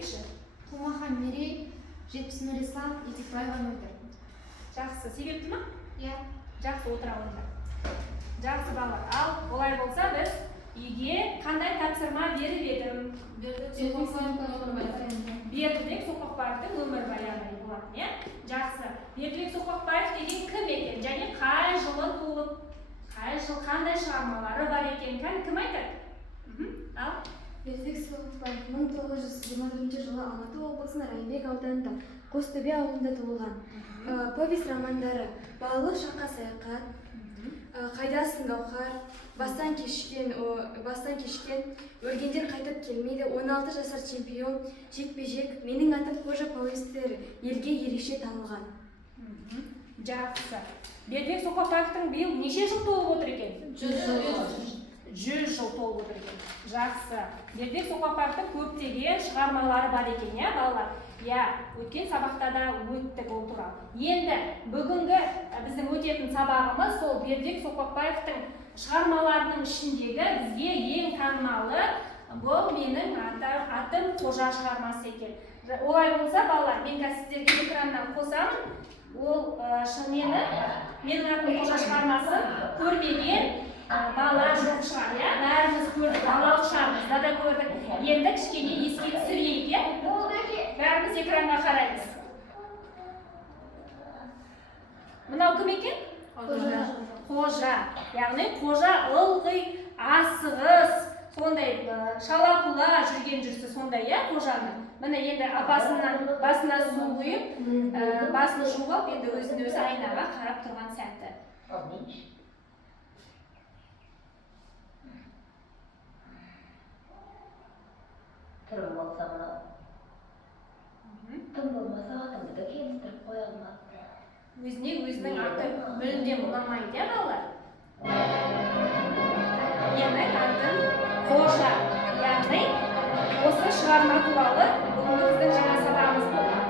кетсекші. Тумахан Мерей, 70 Нұрислам, Етекбаева Мөлдір. Жақсы, себепті ма? Иә. Жақсы, отыра алыңдар. Жақсы балалар. Ал олай болса біз үйге қандай тапсырма беріп едім? Бердібек Соқпақбаевтың өмірбаяны болатын, иә? Жақсы. Бердібек Соқпақбаев деген кім екен? Және қай жылы туылып, қандай шығармалары бар екен? Кім айтады? Ал? Бердібек Соқпақбаев 1924 жылы Алматы облысының Райымбек ауданында Қостөбе ауылында туылған. Повесть романдары «Балалық шаққа саяхат», «Қайдасың Гаухар», «Бастан кешкен», «Өлгендер қайтып келмейді», 16 жасар чемпион, «Жекпе-жек», «Менің атым Қожа» повестері елге ерекше танылған. Жақсы. Бердібек Соқпақбаевтың биыл неше жыл толып отыр екен? 100 жыл толып отыр екен. Жақсы. Бердібек Соқпақбаевтың көптеген шығармалары бар екен, иә балалар? Иә, өткен сабақта да өттік ол туралы. Енді бүгінгі біздің өтетін сабағымыз сол Бердібек Соқпақбаевтың шығармаларының ішіндегі бізге ең танымалы бұл менің атым Қожа шығармасы екен. Олай болса балалар, мен сіздерге экраннан қосамын. Ол менің атым Қожа шығармасын көрмеген бала жоқ шығар, иә? Бәріміз көрдік, балалық шағымызда да көрдік. Енді кішкене еске түсірейік, иә? Бәріміз экранға қараймыз. Мынау кім екен? Қожа. Яғни қожа ылғи, асығыс, сондай шалапұла жүрген жүрсі сондай, иә, қожаны. Міне енді басына су құйып, басын жуып, енді өзін-өзі айнаға қарап тұрған сәтті. Түрім болса мынау. Тым болмаса атымды да келістіріп қоя алмапты. Өзіне өзінің аты мүлдем ұнамайды, иә балалар? Менің атым Қожа. Яғни осы шығарма туралы бүгінгі біздің жаңа сабағымыз болмақ.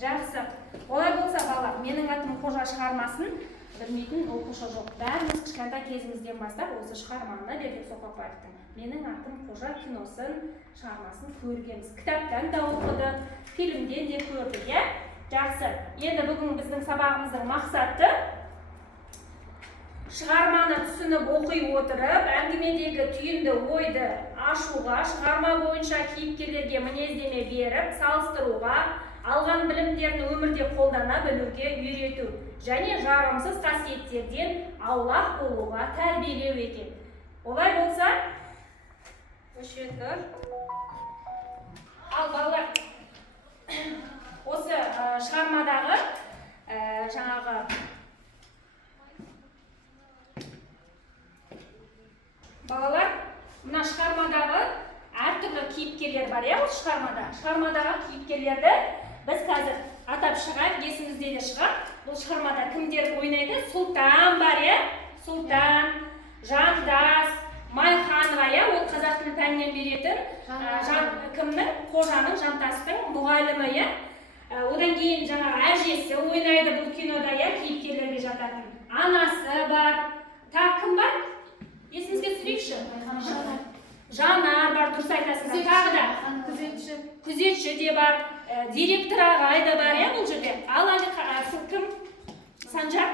Жақсы. Олай болса балалар, менің атым Қожа шығармасын білмейтін оқушы жоқ. Бәріміз кішкентай кезімізден бастап осы шығарманы Бердібек Соқпақбаевтың менің атым Қожа киносын, шығармасын көргенбіз. Кітаптан да оқыдық, фильмден де көрдік, иә? Жақсы. Енді бүгін біздің сабағымыздың мақсаты шығарманы түсініп оқи отырып, әңгімедегі түйінді ойды ашуға, шығарма бойынша кейіпкерлерге мінездеме беріп, салыстыруға, алған білімдерін өмірде қолдана білуге үйрету және жағымсыз қасиеттерден аулақ болуға тәрбиелеу екен. Олай болса, тұр. Ал балалар, осы шығармадағы жаңағы балалар, мына шығармадағы әртүрлі кейіпкерлер бар, иә, осы шығармада. Шығармадағы кейіпкерлерді біз қазір атап шығайық, есімізде де шығар. Бұл шығармада кімдер ойнайды? Сұлтан бар, иә? Сұлтан, Жандас, Майханова, иә? Ол қазақ тілін пәнінен беретін кімнің? Қожаның, Жантастың мұғалімі, иә? Одан кейін жаңағы әжесі ойнайды бұл кинода, иә? Кейіпкерлерге жататын. Анасы бар. Тағы кім бар? Есіңізге түсірейікші? Жанар бар, дұрыс айтасыңдар. Тағы да күзетші де бар, директор ағай да бар, иә, бұл жерде. Ал кім? Санжар?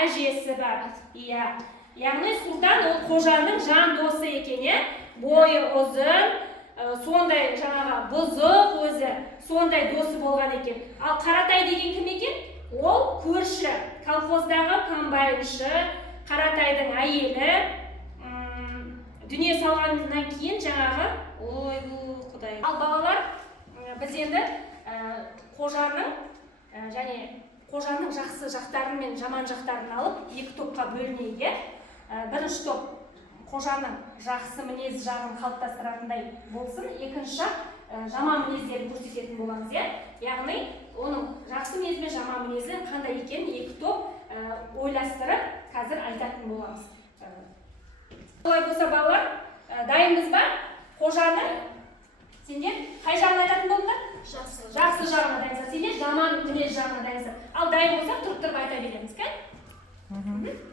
Әжесі бар. Иә. Яғни Сұлтан ол қожаның жан досы екен, иә? Бойы ұзын, сондай жаңағы бұзық өзі, сондай досы болған екен. Ал Қаратай деген кім екен? Ол көрші, колхоздағы комбайншы, Қаратайдың әйелі. Дүние салғаннан кейін жаңағы, Құдай. Ал балалар, біз енді қожаның жақсы жақтарын мен жаман жақтарын алып, екі топқа бөлінейік. Бірінші топ қожаның жақсы мінез жағын қалыптастыратындай болсын, екінші жақ жаман мінездерін көрсететін боламыз, яғни оның жақсы мінезі мен жаман мінезі қандай екенін екі топ ойластырып қазір айтатын боламыз. Олай болса балалар, дайынбыз ба? Қожаны сендер қай жағын айтатын болдыңдар? Жақсы жағына дайынсың. Сендер жаман мінез жағына дайынсың. Ал дайын болсақ тұрып айта береміз, кән?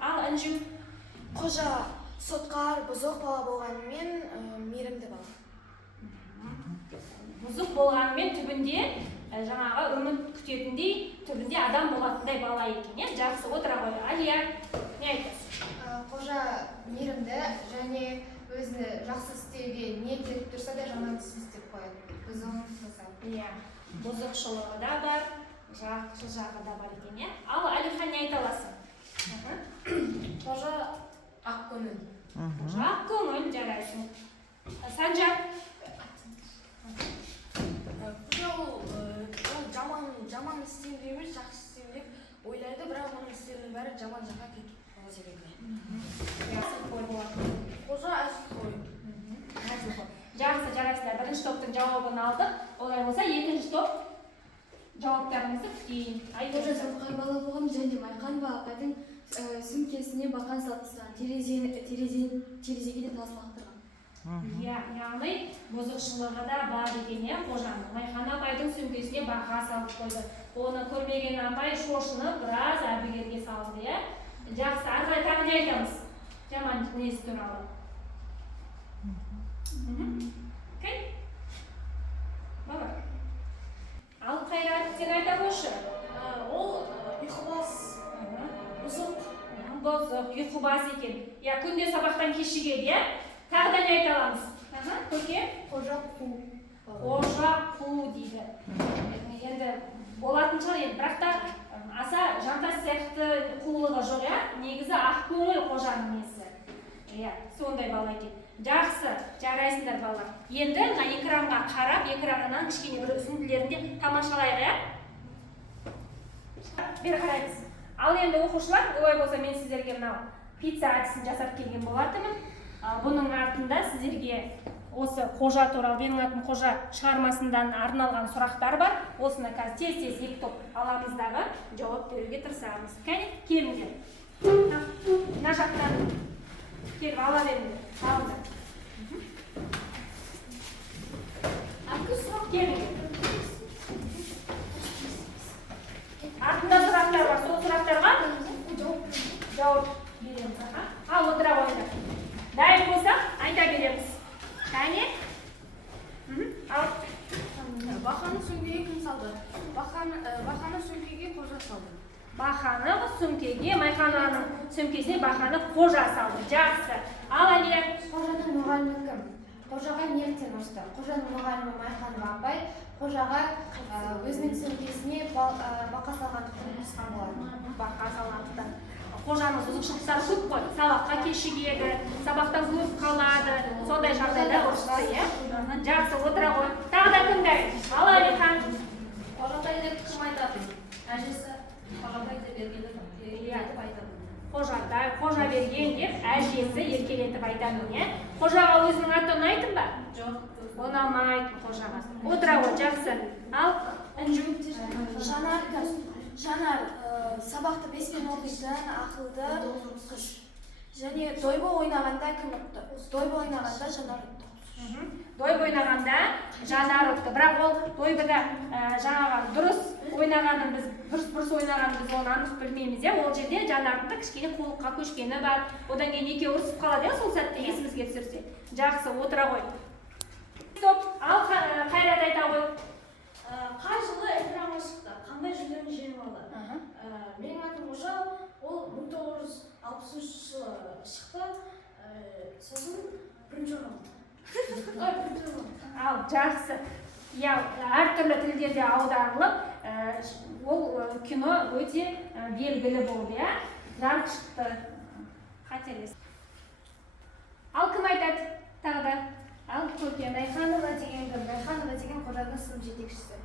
Ал Анжу, қожа сотқар бұзық бала болғанымен мейірімді бала. Бұзық болғанымен түбінде жаңағы үміт күтетіндей, түбінде адам болатындай бала екен, иә? Жақсы, отыра ғой. Алия, не айтасың? Қожа мейірімді және өзіне жақсы істеуге ниет етіп тұрса да жаман іс істеп қояды. Бұзық Иә, бұзықшылығы да бар, жақсы жағы да бар екен, иә? Ал Алихан не айта аласың? Қожа ақ көңіл. Ақ көңіл, жарайсың. Санжар? Жаман істеуде емес, жақсы істеуде ойлайды, бірақ оның істерінің бәрі жаман жаққа кетіп бала секілді. Әзілқой болады. Қожа әзілқой. Әзілқой. Жақсы, жарайсыздар. Бірінші топтың жауабын алдық. Олай болса, екінші топ жауаптарыңызды күтейін. Қожа сатқар бала болған және Майқанова апайдың сөмкесіне бақан салғызған, терезеге де тас лақтырған. Яғни бұзықшылығы да бар екен, иә, қожаның. Майқан апайдың сөмкесіне бақа салып қойды. Оны көрмеген апай шошынып, біраз әбігерге салды, иә. Жақсы, арқылай тағы не айтамыз? Жаман несі туралы. Кәй? Баба. Ал Қайрат, сен айта қойшы. Ол ұйқыбас, Бұзық, ұйқыбас екен. Я күнде сабақтан кешігеді, иә? Тағы да не айта аламыз? Көке? қожа қу. Қожа қу дейді. Енді болатын шығар, бірақ та аса жантас сияқты қулығы жоқ, иә? Негізі ақ көңіл қожаның несі. Иә, сондай бала екен. Жақсы, жарайсыңдар балалар. Енді мына экранға қарап, экранынан кішкене бір үзінділерінде тамашалайық, иә? Бері қараймыз. Ал енді оқушылар, олай болса мен сіздерге мынау пицца әдісін жасап келген болатынмын. Бұның артында сіздерге осы қожа туралы, менің атым қожа шығармасынан арналған сұрақтар бар. Осыны қазір тез-тез екі топ аламыздағы жауап беруге тырысамыз. Кәне, келіңдер. Мына жақтан келіп ала беріңдер. Алыңдар. Сұрақ келіңдер. Артында сұрақтар бар. Сол сұрақтарға жауап береміз. Ал, отыра қойыңдар. Дайын болсақ, айта береміз. Кәне? Ал. Бақаны сөмкеге кім салды? Бақаны сөмкеге қожа салды. Бақаны сөмкеге, Майқананың сөмкесіне бақаны қожа салды. Жақсы. Ал, Алия. Қожаның мұғалімі кім? Қожаға неліктен ашты? Қожаның мұғалімі Майқанова апай қожаға өзінің сөмкесіне бақа салғандықтан қосқан болады. Бақа салғандықтан. Қожаның бұзықшылықтары көп қой. Сабаққа кешігеді, сабақтан көп қалады. Сондай жағдайда ұрысты, иә? Жақсы, отыра ғой. Тағы да кімдер? Ал, Алихан. Қожатай деп кім айтады? Әжесі қожатай деп еркелетіп айтады. Қожатай, қожа берген деп әжесі еркелетіп айтамын, иә? Қожаға өзінің аты ұнайтын ба? Жоқ. Ұнамайды қожаға. Отыра ғой, жақсы. Ал, Інжу. Жанар сабақты беспен оқитын, ақылды, ұққыш. Және дойбы ойнағанда кім ұтты? Дойбы ойнағанда Жанар ұтты. Дойбы ойнағанда Жанар ұтты. Бірақ ол дойбыда жаңағы дұрыс ойнағанын біз оны анық білмейміз, иә? Ол жерде Жанардың да кішкене қулыққа көшкені бар. Одан кейін екеуі ұрысып қалады, иә? Сол сәтте есімізге түсірсе. Жақсы, отыра ғой. Стоп, ал Қайрат айта ғой. Қай жылы экранға шықты? Қандай жүлдені жеңіп алды? Менің атым Қожа, ол 1963 жылы шықты. Сосын бірінші орын. Ал, жақсы. Иә, әртүрлі тілдерде аударылып, ол кино өте белгілі болды, иә? Жарық шықты. Қателес. Ал, кім айтады? Тағы да. Ал, Көке. Майқанова деген кім? Майқанова деген қожаның сынып жетекшісі.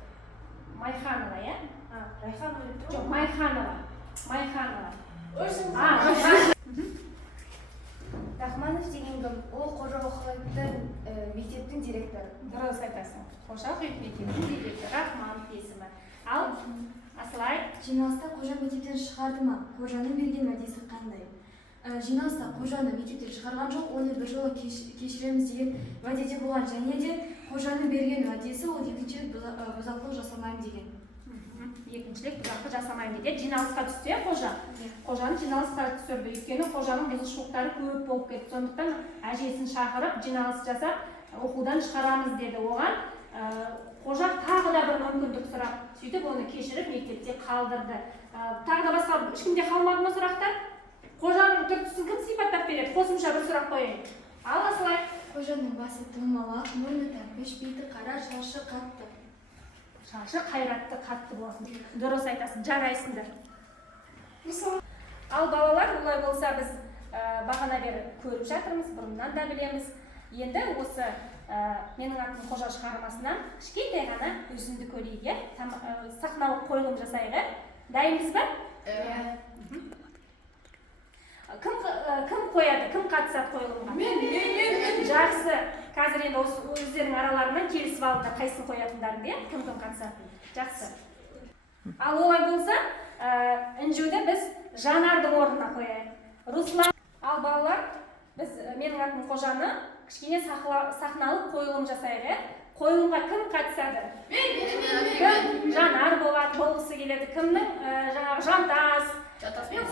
Майқанова, иә? Райханова деп тұр. Жоқ, Майқанова. Рахманов деген кім? Ол қожа оқитын мектептің директоры. Дұрыс айтасың. Қожа оқитын мектептің директоры. Рахманов есімі. Ал, Асылай. Жиналыста қожа мектептен шығарды ма? Қожаның берген уәдесі қандай? Жиналыста қожаны мектептен шығарған жоқ, оны бір жолы кешіреміз деген уәдеде болған, және де қожаның берген уәдесі ол екінші бұзақылық жасамаймын деген. екіншілік бұзақы жасамаймын дейді. Жиналысқа түсті қожа. Қожаны жиналысқа түсірді. Өйткені қожаның бұзушылықтары көп болып кетті. Сондықтан әжесін шақырып жиналыс жасап оқудан шығарамыз деді. Оған қожа тағы да бір мүмкіндік сұрап, сөйтіп оны кешіріп мектепте қалдырды. Тағы да басқа ешкімде қалмады ма сұрақтар? Қожаның түр-түсін кім сипаттап береді? Қосымша бір сұрақ қояйын. Алға салай. Қожаның басы домалақ, мұрны тәрбеш, беті қара, шашы қатты. Шашы қайратты, қатты болатын. Дұрыс айтасың, жарайсыңдар. Ал балалар, олай болса біз бағана бері көріп жатырмыз, бұрыннан да білеміз. Енді осы менің атым қожа шығармасынан кішкентай ғана үзінді көрейік, сахналық қойылым жасайық. Дайынбыз ба? Кім қояды, кім қатысады қойылымға? Мен. Жақсы. Қазір енді өздерінің араларынан келісіп алыңдар, қайсысын қоятындарын, кім қатысады. Жақсы. Ал олай болса, інжуді біз Жанардың орнына қояйық. Руслан. Ал балалар, біз менің атым қожаны кішкене сахналық қойылым жасайық. Қойылымға кім қатысады? Мен. Жанар болады, болғысы келеді. Кімнің жаңағы Жантас,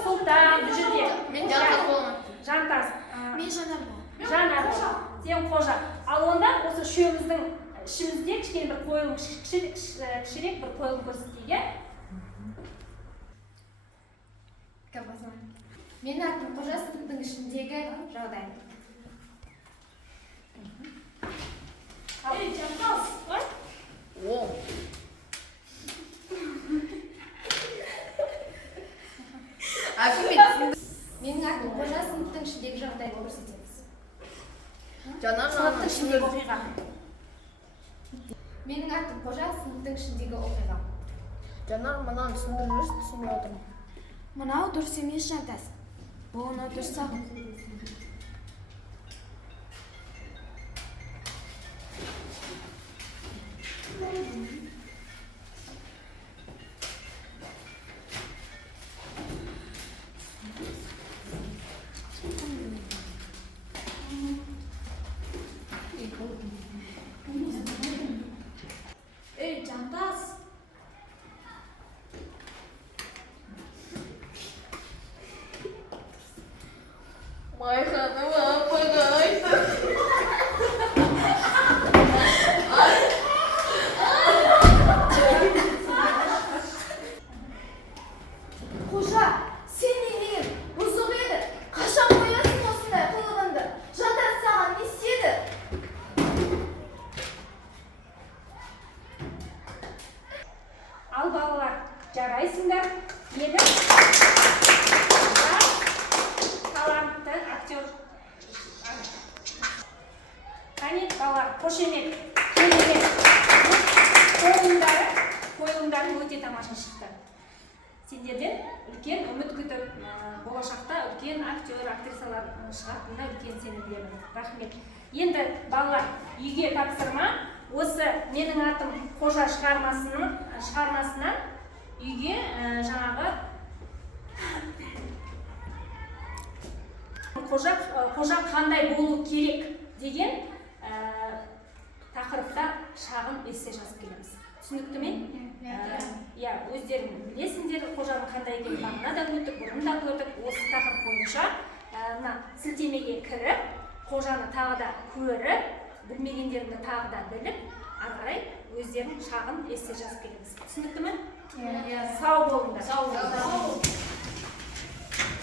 Сұлтан, жүрде. Мен Жантас боламын. Жантас. Мен Жанар боламын. Жанар. Сен қожа. Ал онда осы үшеуміздің ішімізде кішкене бір қойылым, кішірек бір қойылым көрсетейік. Менің атым қожа, сыныптың ішіндегі жағдай. Жантас. Менің атым қожа, сыныптың ішіндегі жағдайды көрсетеміз. Сыныптың ішіндегі оқиға. Менің атым қожа, сыныптың ішіндегі оқиға. Жанар, мынаны түсіндіріңізші, түсінбей отырмын. Мынау дұрыс емес, Жантас. Бұны дұрыс сағын. Жантас. Майханым апағайсы. Қожа, сен немен бұзық еді? Қашан қоясың осындай қылығынды? Жантас саған не істеді? Ал балалар, жарайсыңдар. Енді талантты актер. Қане балалар, қошемет, керемет. Қойылымдары өте тамаша шықты. Сендерден үлкен үміт күтіп, болашақта үлкен актер, актрисалар шығатынына үлкен сенімдемін. Рахмет. Енді балалар, үйге тапсырма. Осы менің атым қожа шығармасынан үйге жаңағы қожа қандай болу керек деген тақырыпта шағын эссе жазып келеміз. Түсінікті ме? Иә, өздерің білесіңдер қожаның қандай екенін бағана да көрдік, бұрын да көрдік. Осы тақырып бойынша сілтемеге кіріп, қожаны тағы да көріп, білмегендеріңді тағы да біліп, ары қарай өздерің шағын эссе жазып келеміз. Түсінікті ме? Сау болыңдар.